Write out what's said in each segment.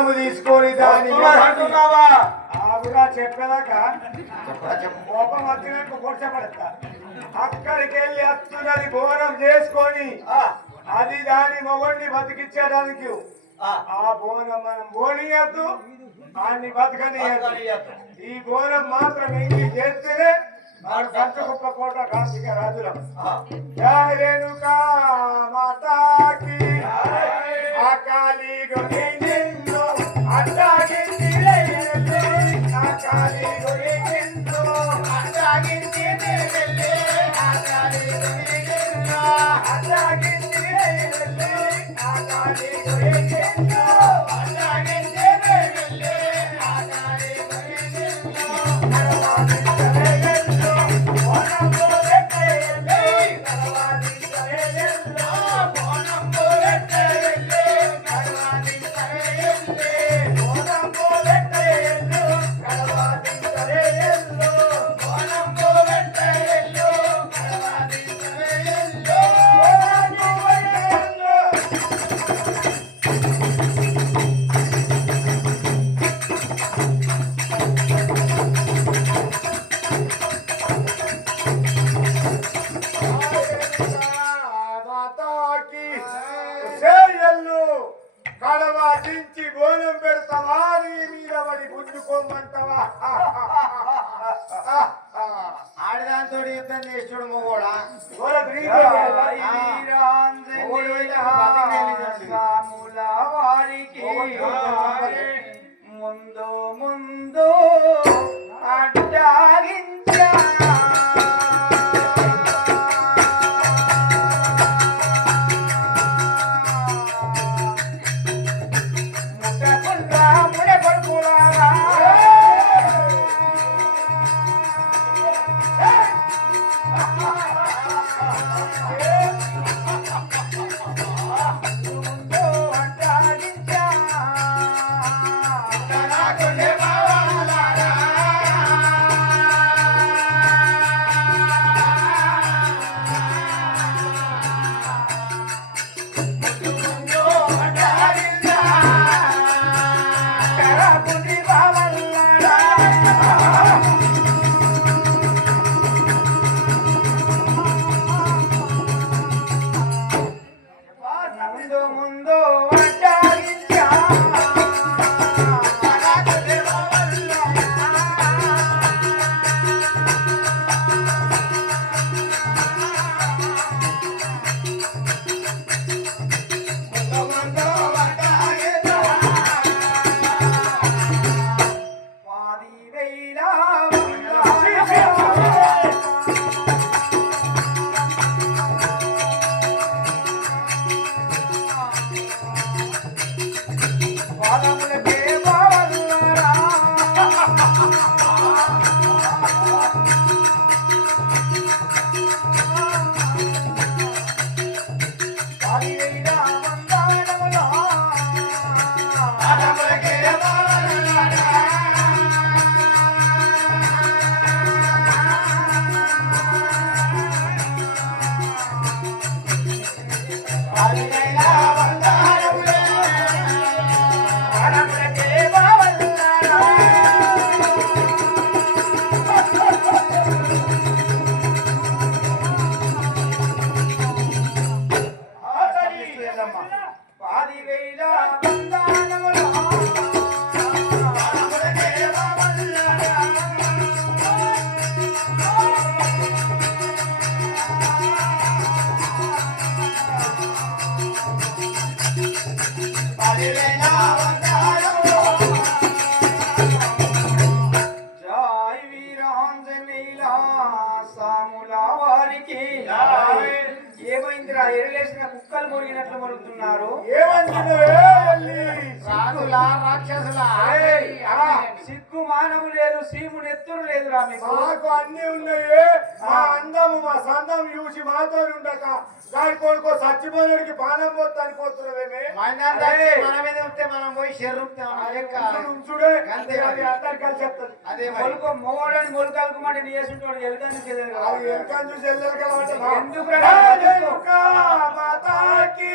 బోనము తీసుకొని దాని ఆవిడా చెప్పేదాకా కోపం వచ్చినట్టు కొట్టబడతా అక్కడికి వెళ్ళి వస్తున్నది బోనం చేసుకొని అది దాని మొగడిని బతికించడానికి ఆ బోనం మనం బోనియద్దు ఆయన్ని బతకనియద్దు ఈ బోనం మాత్రం ఇంటి చేస్తేనే వాడు కంచగుప్ప కోట కార్తీక రాజులం జయ రేణుకా మాతాకి అకాలి గొని నిన్ను అడ్డాగించి అకాలి గొని నిన్ను అడ్డాగించి అకాలి గొని నిన్ను అడ్డాగించి అకాలి గొని నిన్ను అడ్డాగించి అకాలి గొని నిన్ను కడవాటించి బోనం పెడతావా నీ మీద పడి గుంజుకోమంటావా ఆడదాంతో యుద్ధం చేస్తుడు మొగోడా వారికి ముందు ముందు అడ్డాగించా ఏమైందిరా ఎరలేసిన కుక్కలు మురిగినట్లు మురుగుతున్నారు సిగ్గు మానవు లేదు సీముడు ఎత్తురు లేదురా మీకు అన్ని ఉన్నాయి మా అందము మా సందం చూసి మాతో ఉండక గాడి కొడుకో చచ్చిపోయినడికి పానం పోతా అనిపోతున్నావేమే మన మీద ఉంటే మనం పోయి శరీరుడే అంతే అది అందరికి కలిసి చెప్తుంది అదే మొలుకో మోడని మొలకలకు మాట నీ వేసుంటాడు ఎలుకని ఎలుకని చూసి ఎందుకు మాతాకి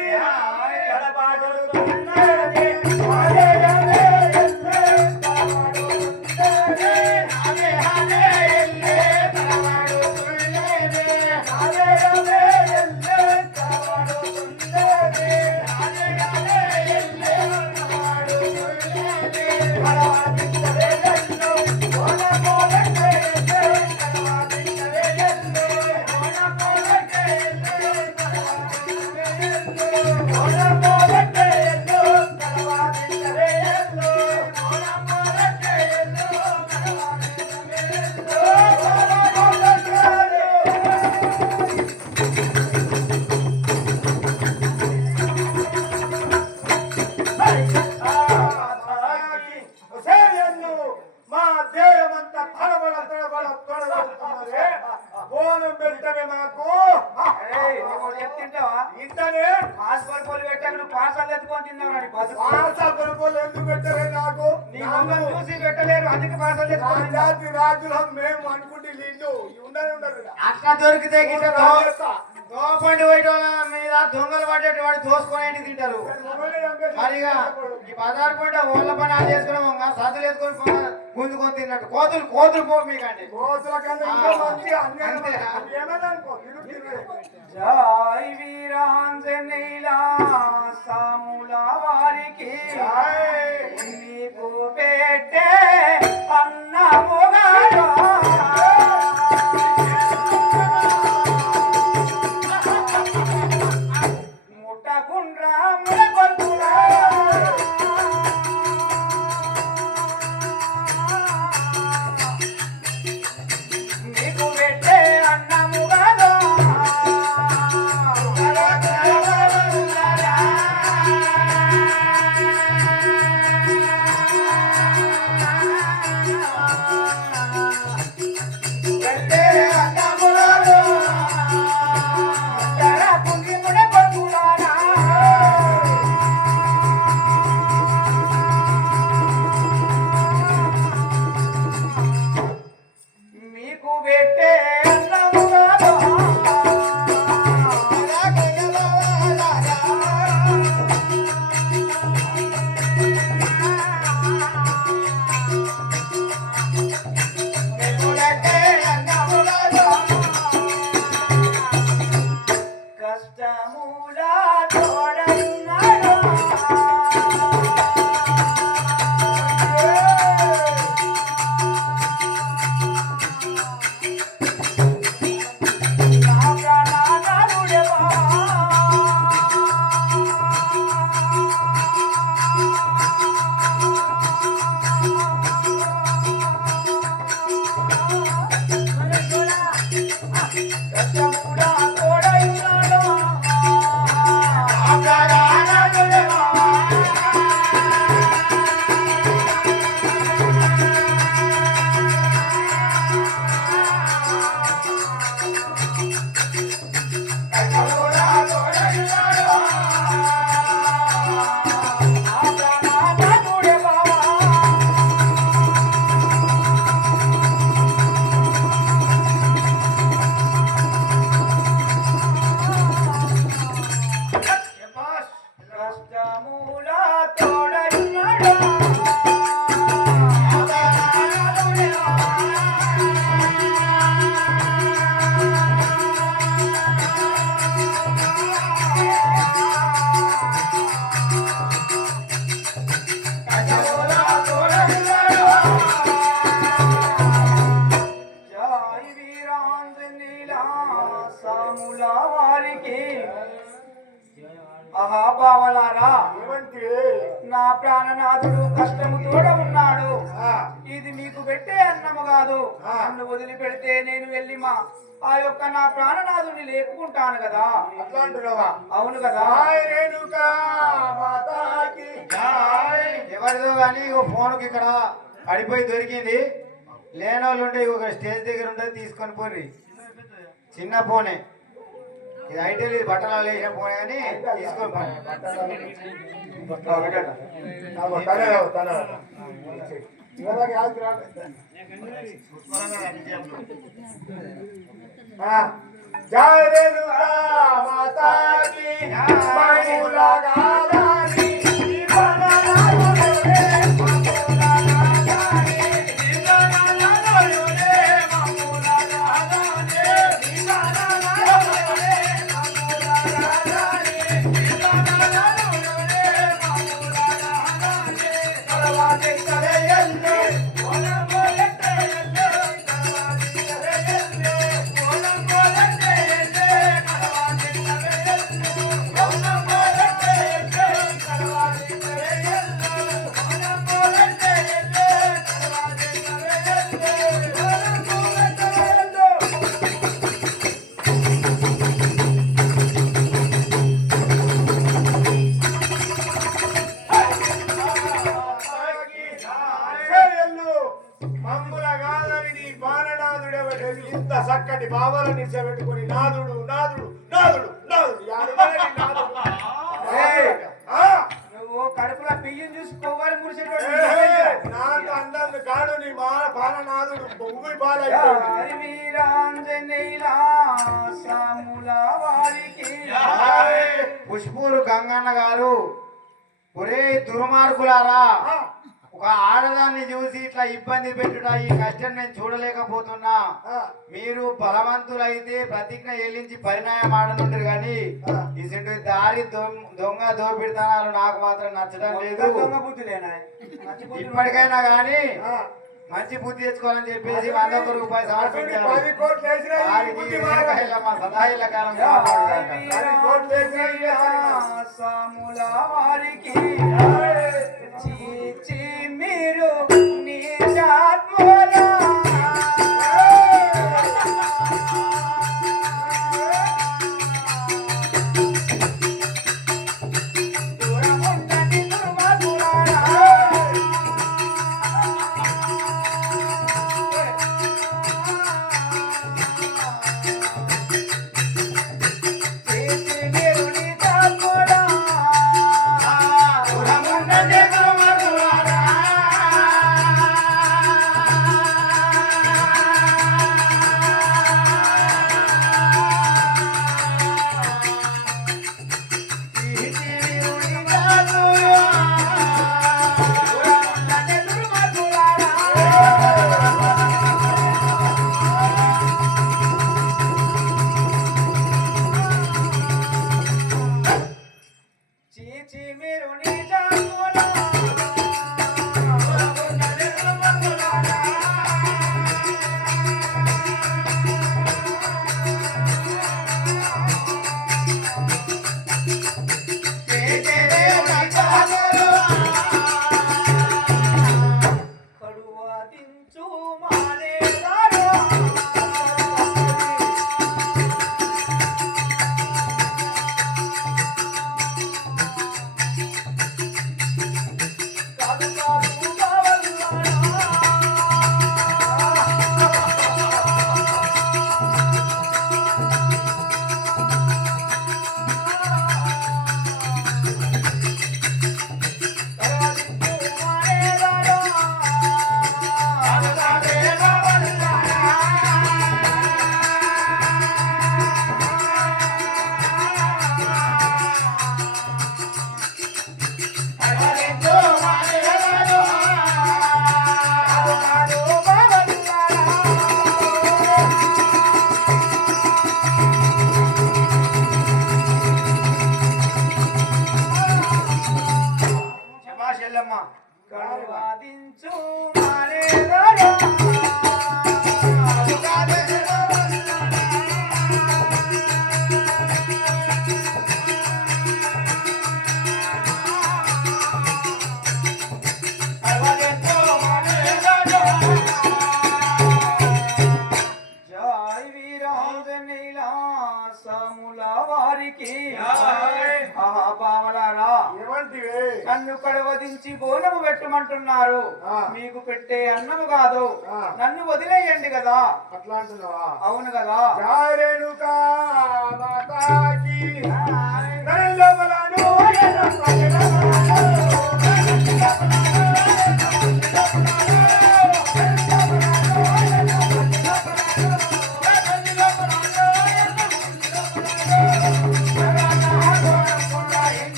ఎందుకు పెట్టలే నాకు చూసి పెట్టలేరు అందుకే జాతి రాజులు మేము అనుకుంటే ఇల్లు ఉండరు అట్లా దొరికితే దోపండి పోయేటోళ్ళ మీద దొంగలు పడ్డేటవాడు దోసుకొని తింటారు మరిగా ఈ పదార్థ పంట ఓళ్ళ పని అది చేసుకున్నాం సదులు వేసుకొని గుంజుకొని తిన్నట్టు కోతులు పో మీకండి కోతుల జై వీరాంజనేయులా సాముల వారికి నీకు పెట్టే అన్నముగా మహాభావలారా నా ప్రాణనాథుడు కష్టము తోడ ఉన్నాడు ఇది మీకు పెట్టే అన్నము కాదు నన్ను వదిలిపెడితే నేను వెళ్ళి ఆ యొక్క నా ప్రాణనాథుని లేపుకుంటాను కదా అట్లాంటున్నావా అవును కదా ఎవరిదో కానీ ఫోన్కి ఇక్కడ పడిపోయి దొరికింది లేనోళ్ళుంటే ఒక స్టేజ్ దగ్గర ఉంటుంది తీసుకొని పోయి చిన్న ఫోనే ఇది ఐటీ బట్టలు వేసిన ఫోన్ కానీ తీసుకొని చక్కటి బాబాల నిలిచబెట్టుకుని నాదుడు నాదుడు నాదుడు నాదుడు నువ్వు కడుపు పురుషుడు నాకు అందాన్ని కాడు నీ మా పాలనాథుడు బొమ్మి పాలయ్యాడు వీరాంజనేయుల సాముల వారికి పుష్పూరు గంగన్న గారు, ఒరే దుర్మార్గులారా, ఒక ఆడదాన్ని చూసి ఇట్లా ఇబ్బంది పెట్టుట ఈ కష్టం నేను చూడలేకపోతున్నా. మీరు బలవంతులైతే ప్రతిజ్ఞ చెల్లించి పరిణామం ఆడనుంటారు కానీ ఈ దారి దొంగ దోపిడితనాలు నాకు మాత్రం నచ్చడం లేదు. ఇప్పటికైనా గాని మంచి బుద్ధి తెచ్చుకోవాలని చెప్పేసి 100 రూపాయలు సమర్పించారు. సదాయిల కాలం సాముల వారికి మీరు నీచాత్మలా నన్ను కడవదించి బోనము పెట్టమంటున్నారు. మీకు పెట్టే అన్నము కాదు, నన్ను వదిలేయండి కదా. అట్లా అంటున్నావా? అవును కదా.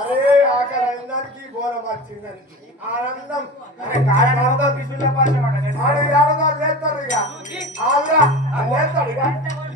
అరే ఆకలి బోరం వచ్చిందని ఆనందం